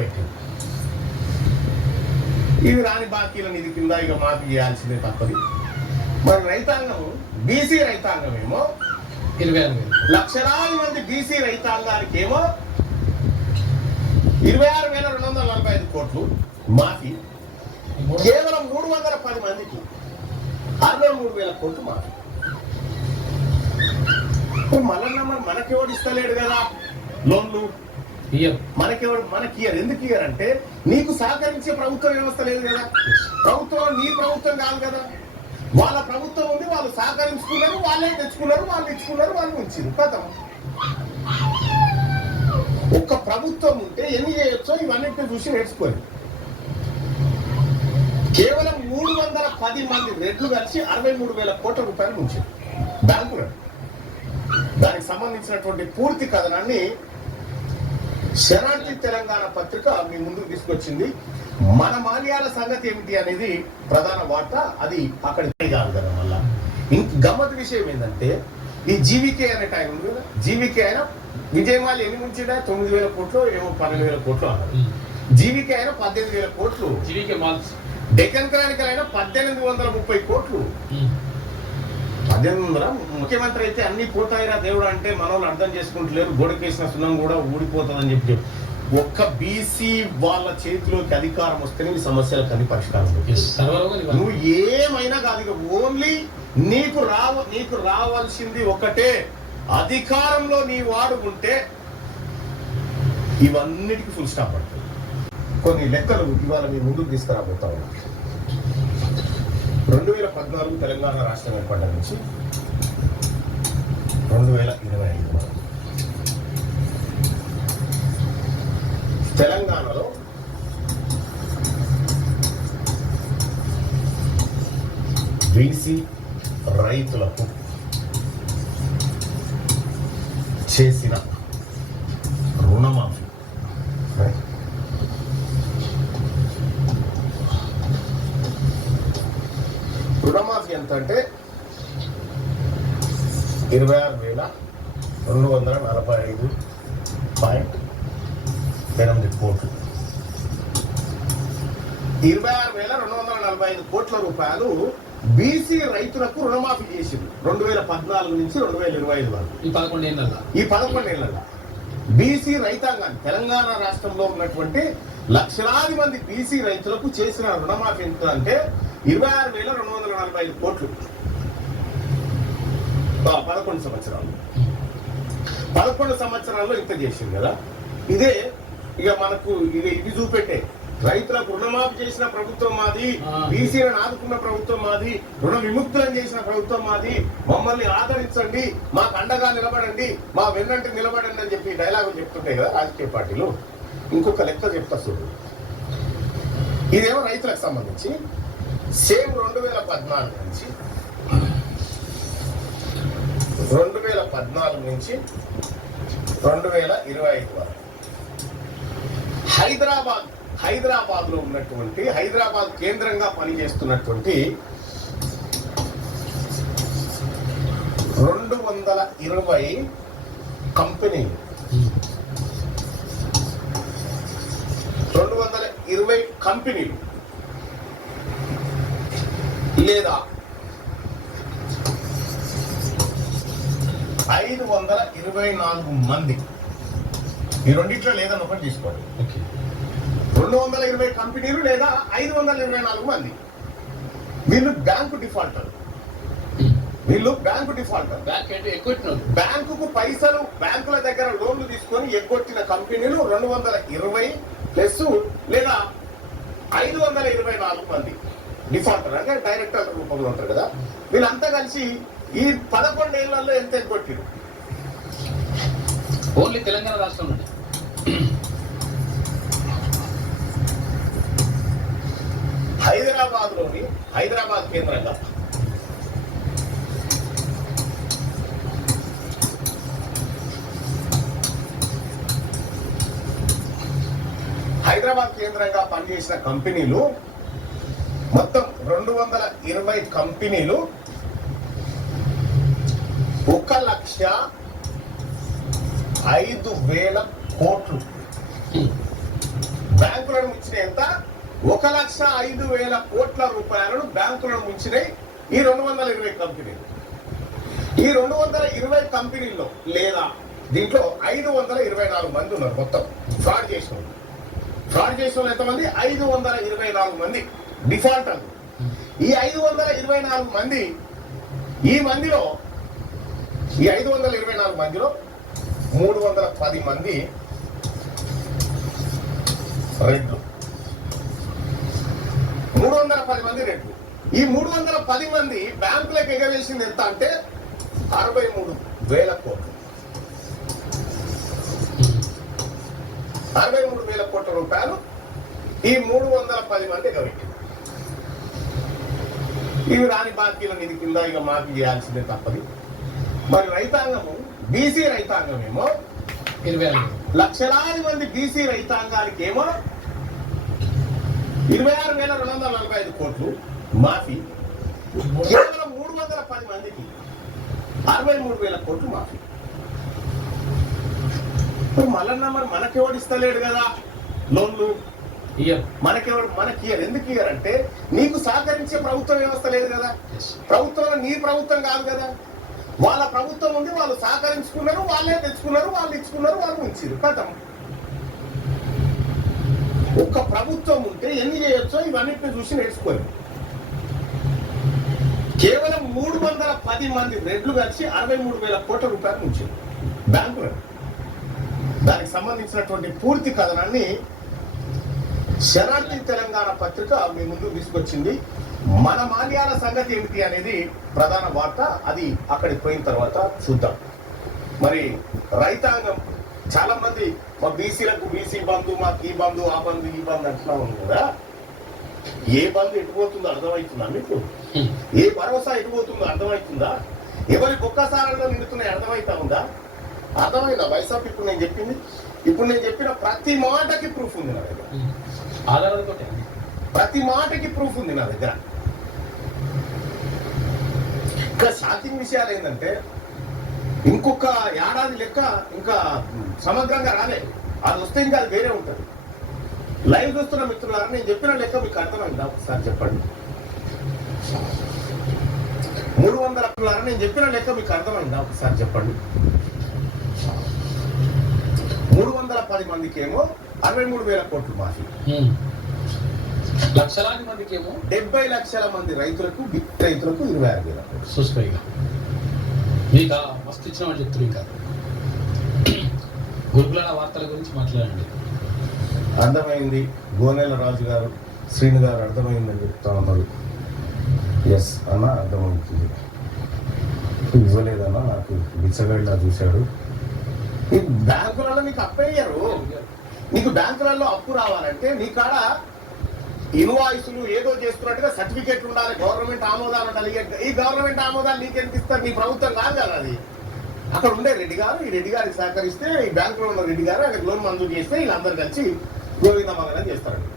పెట్టింది. ఇవి రాని బాకీల నిధి కింద ఇక మాఫీ చేయాల్సిందే తప్పది. మరి రైతాంగం బీసీ రైతాంగం ఏమో 26,000 లక్షలాది మంది బీసీ రైతాంగానికి ఏమో 26,245 కోట్లు మాఫీ, కేవలం 310 మందికి 63,000 కోట్లు మాఫీ. మళ్ళా మనకెవడు ఇస్తలేడు కదా లోన్లు, మనకి ఎందుకు ఇయ్యరు అంటే నీకు సహకరించే ప్రభుత్వ వ్యవస్థ లేదు కదా. ప్రభుత్వం నీ ప్రభుత్వం కాదు కదా, వాళ్ళ ప్రభుత్వం ఉంది, వాళ్ళు సహకరించుకున్నారు, వాళ్ళే తెచ్చుకున్నారు, వాళ్ళు ఇచ్చుకున్నారు, వాళ్ళు ఉంచారు కథం. ఒక్క ప్రభుత్వం ఉంటే ఎన్ని చేయొచ్చో ఇవన్నింటినీ చూసి నేర్చుకోండి. కేవలం 310 మంది రెడ్లు కలిసి 63,000 కోట్ల రూపాయలు ఉంచారు బ్యాంకులో. దానికి సంబంధించినటువంటి పూర్తి కథనాన్ని శరణార్థి తెలంగాణ పత్రిక మీ ముందుకు తీసుకొచ్చింది. మన మాల్యాల సంగతి ఏమిటి అనేది ప్రధాన వార్త. అది అక్కడ కాదు కదా. మళ్ళా ఇంక గమ్మత్ విషయం ఏంటంటే ఈ జీవికే అనే టైం ఉంది కదా, జీవికే అయినా విజయమాలి ఎన్ని ఉంచిండా 9,000 కోట్లు ఏమో 12,000 కోట్లు అన్నారు. జీవికే అయినా 18,000 కోట్లు, డెక్కన్ క్రానికల్ అయినా 1,830 కోట్లు. 1800 ముఖ్యమంత్రి అయితే అన్ని పోతాయిరా దేవుడు అంటే మనోళ్ళు అర్థం చేసుకుంటలేరు. గోడకేసిన సున్నం కూడా ఊడిపోతుందని చెప్పి ఒక్క బీసీ వాళ్ళ చేతిలోకి అధికారం వస్తేనే ఈ సమస్యలకు అన్ని పరిష్కారం. నువ్వు ఏమైనా కాదు, ఓన్లీ నీకు రావాల్సింది ఒకటే, అధికారంలో నీ వాడు ఉంటే ఇవన్నిటికీ ఫుల్ స్టాప్ పడుతుంది. కొన్ని లెక్కలు ఇవాళ మీ ముందుకు తీసుకురాబోతా ఉన్నా. 2014 తెలంగాణ రాష్ట్రం ఏర్పడ్డ నుంచి 2025 వరకు తెలంగాణలో బీసీ రైతులకు చేసిన రుణమాఫీ ఎంత అంటే 26,245.8 కోట్లు. 26,245 కోట్ల రూపాయలు బీసీ రైతులకు రుణమాఫీ చేసింది 2014 నుంచి 2025 వరకు. ఈ 11 ఏళ్లలో బీసీ రైతాంగాన్ని తెలంగాణ రాష్ట్రంలో ఉన్నటువంటి లక్షలాది మంది బీసీ రైతులకు చేసిన రుణమాఫీ ఎంత అంటే 26,245 కోట్లు. 11 సంవత్సరాలు. 11 సంవత్సరాల్లో ఇంత చేసింది కదా. ఇదే ఇక మనకు ఇది చూపెట్టే రైతులకు రుణమాఫీ చేసిన ప్రభుత్వం మాది, బీసీలను ఆదుకున్న ప్రభుత్వం మాది, రుణ విముక్తులను చేసిన ప్రభుత్వం మాది, మమ్మల్ని ఆదరించండి, మాకు అండగా నిలబడండి, మా వెన్నంటి నిలబడండి అని చెప్పి డైలాగులు చెప్తుంటాయి కదా రాజకీయ పార్టీలు. ఇంకొక లెక్క చెప్తా చూడు. ఇదేమో రైతులకు సంబంధించి సేమ్ 2014 నుంచి 2025 వరకు హైదరాబాద్ లో ఉన్నటువంటి, హైదరాబాద్ కేంద్రంగా పనిచేస్తున్నటువంటి 220 కంపెనీలు, 220 కంపెనీలు లేదా 524 మంది, ఈ రెండిట్లో లేదని ఒకటి తీసుకోండి. 220 కంపెనీలు లేదా 524 మంది. వీళ్ళు బ్యాంకు డిఫాల్టర్. బ్యాంకుకు పైసలు, బ్యాంకుల దగ్గర లోన్లు తీసుకొని ఎగ్గొట్టిన కంపెనీలు 220 ప్లస్ లేదా 524 మంది డిఫాల్టర్ అంటే డైరెక్టర్ రూపంలో ఉంటారు కదా. వీళ్ళంతా కలిసి ఈ 11 ఏళ్లలో ఎంత ఎగ్గొట్టిరు ఓన్లీ తెలంగాణ రాష్ట్రం నుండి. హైదరాబాద్ కేంద్రంగా పనిచేసిన కంపెనీలు మొత్తం 220 కంపెనీలు 1,05,000 కోట్లు ఎంత 1,05,000 కోట్ల రూపాయలను బ్యాంకులను ముంచినాయి ఈ 220 కంపెనీలు. ఈ 220 కంపెనీల్లో లేదా దీంట్లో 524 మంది ఉన్నారు మొత్తం ఫ్రాడ్ చేసిన వాళ్ళు. ఫ్రాడ్ చేసిన వాళ్ళు ఎంతమంది? 524 మంది డిఫాల్టర్లు. ఈ 524 మంది, ఈ 524 మందిలో 310 మంది రెడ్లు. 310 మంది రెడ్లు. ఈ 310 మంది బ్యాంకులకు ఎగవేసింది ఎంత అంటే 63,000 కోట్లు. 63,000 కోట్ల రూపాయలు ఈ 310 మంది ఎగవేసింది. ఇవి రాని బాకీల నిధి కింద ఇక మాఫీ చేయాల్సిందే తప్పది. మరి రైతాంగము, బీసీ రైతాంగం ఏమో 20,000 లక్షలాది మంది బీసీ రైతాంగానికి ఏమో 26,245 కోట్లు మాఫీ. కేవలం 310 మందికి 63,000 కోట్లు మాఫీ. మళ్ళన్నా మరి మనకెవడు ఇస్తలేడు కదా లోన్లు, మనకి ఇయ్యరు. ఎందుకు ఇయ్యరు అంటే నీకు సహకరించే ప్రభుత్వ వ్యవస్థ లేదు కదా. ప్రభుత్వంలో నీ ప్రభుత్వం కాదు కదా, వాళ్ళ ప్రభుత్వం ఉంది. వాళ్ళు సహకరించుకున్నారు, వాళ్ళే తెచ్చుకున్నారు, వాళ్ళు ఇచ్చుకున్నారు, వాళ్ళు ఉంచారు కథం. ఒక్క ప్రభుత్వం ఉంటే ఎన్ని చేయొచ్చో ఇవన్నిటిని చూసి నేర్చుకోరు. కేవలం 310 మంది రెడ్లు కలిసి 63,000 కోట్ల రూపాయలు ఉంచారు బ్యాంకులో. దానికి సంబంధించినటువంటి పూర్తి కథనాన్ని శరార్థి తెలంగాణ పత్రిక మీ ముందు తీసుకొచ్చింది. మన మాల్యాల సంగతి ఏమిటి అనేది ప్రధాన వార్త. అది అక్కడికి పోయిన తర్వాత చూద్దాం. మరి రైతాంగం చాలా మంది మా బీసీలకు బీసీ బంధు, మాకు ఈ బంధు, ఆ బంధు, ఈ బంధు అంటున్నా ఉంది కదా. ఏ బంధు ఎటుపోతుందో అర్థమవుతుందా మీకు? ఏ భరోసా ఎటుపోతుందో అర్థమవుతుందా? ఎవరి ఒక్కసారిలో నిండుతున్నాయి అర్థమవుతా ఉందా? అర్థమైందా వైసాప్? ఇప్పుడు నేను చెప్పిన ప్రతి మాటకి ప్రూఫ్ ఉంది నా దగ్గర. ప్రతి మాటకి ప్రూఫ్ ఉంది నా దగ్గర. ఇంకా షాకింగ్ విషయాలు ఏంటంటే ఇంకొక ఏడాది లెక్క ఇంకా సమగ్రంగా రాలేదు. అది వస్తే ఇంకా అది వేరే ఉంటుంది. లైవ్ చూస్తున్న మిత్రులారా, నేను చెప్పిన లెక్క మీకు అర్థమైందా? ఒకసారి చెప్పండి. 300 నేను చెప్పిన లెక్క మీకు అర్థమైందా? ఒకసారి చెప్పండి. 310 మందికి ఏమో 63,000 కోట్లు మాఫీ. లక్షలాది మందికి ఏమో 70 లక్షల మంది రైతులకు 26,000 కోట్లు. చూసుకోగా మీకు మస్తు ఇచ్చినామని చెప్తున్నారు. ఇంకా గురుకుల వార్తల గురించి మాట్లాడండి. అర్థమైంది. గోనెల రాజు గారు, శ్రీను గారు అర్థమైందని చెప్తా ఉన్నారు. ఎస్ అన్న, అర్థమవుతుంది. ఇవ్వలేదన్నా, నాకు బిచ్చగడ్లా చూశాడు. ఈ బ్యాంకులలో నీకు అప్పయ్యారు. నీకు బ్యాంకులలో అప్పు రావాలంటే నీ కాడ ఇన్వాయిస్లు ఏదో చేస్తున్నట్టుగా సర్టిఫికేట్ ఉండాలి, గవర్నమెంట్ ఆమోదాలు ఉండాలి. ఈ గవర్నమెంట్ ఆమోదాలు నీకెందుకు ఇస్తారు? నీ ప్రభుత్వం కాదు కదా అది. అక్కడ ఉండే రెడ్డి గారు, ఈ రెడ్డి గారికి సహకరిస్తే, ఈ బ్యాంకులో ఉన్న రెడ్డి గారు ఆయనకు లోన్ మంజూరు చేస్తే వీళ్ళందరూ కలిసి గోవిందమంగళం చేస్తారండి.